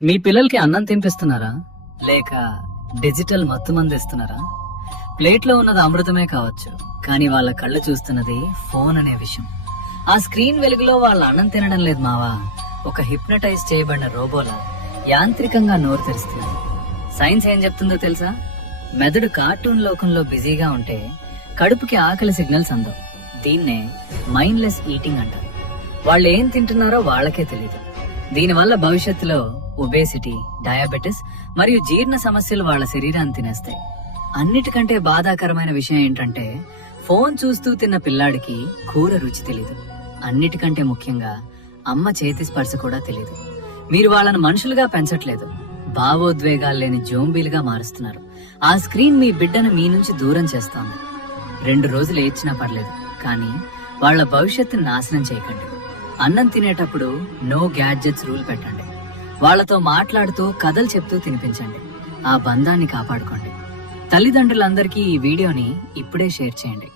మీ పిల్లలకి అన్నం తినిపిస్తున్నారా లేక డిజిటల్ మత్తు మందిస్తున్నారా? ప్లేట్లో ఉన్నది అమృతమే కావచ్చు, కానీ వాళ్ళ కళ్ళు చూస్తున్నది ఫోన్ అనే విషయం. ఆ స్క్రీన్ వెలుగులో వాళ్ళ అన్నం తినడం లేదు మావా, ఒక హిప్నటైజ్ చేయబడిన రోబోలా యాంత్రికంగా నోరు తెరుస్తుంది. సైన్స్ ఏం చెప్తుందో తెలుసా? మెదడు కార్టూన్ లోకంలో బిజీగా ఉంటే కడుపుకి ఆకలి సిగ్నల్స్ అందవు. దీన్నే మైండ్లెస్ ఈటింగ్ అంటారు. వాళ్ళు ఏం తింటున్నారో వాళ్ళకే తెలియదు. దీనివల్ల భవిష్యత్తులో ఒబేసిటీ, డయాబెటిస్ మరియు జీర్ణ సమస్యలు వాళ్ళ శరీరాన్ని తినేస్తాయి. అన్నిటికంటే బాధాకరమైన విషయం ఏంటంటే ఫోన్ చూస్తూ తిన్న పిల్లాడికి కూర రుచి తెలీదు. అన్నిటికంటే ముఖ్యంగా అమ్మ చేతి స్పర్శ కూడా తెలీదు. మీరు వాళ్ళను మనుషులుగా పెంచట్లేదు, భావోద్వేగాలు లేని జోంబీలుగా మారుస్తున్నారు. ఆ స్క్రీన్ మీ బిడ్డను మీ నుంచి దూరం చేస్తోంది. 2 రోజులు ఏడ్చినా పర్లేదు, కానీ వాళ్ళ భవిష్యత్తును నాశనం చేయకండి. అన్నం తినేటప్పుడు నో గ్యాడ్జెట్స్ రూల్ పెట్టండి. వాళ్లతో మాట్లాడుతూ కథలు చెప్తూ తినిపించండి. ఆ బంధాన్ని కాపాడుకోండి. తల్లిదండ్రులందరికీ ఈ వీడియోని ఇప్పుడే షేర్ చేయండి.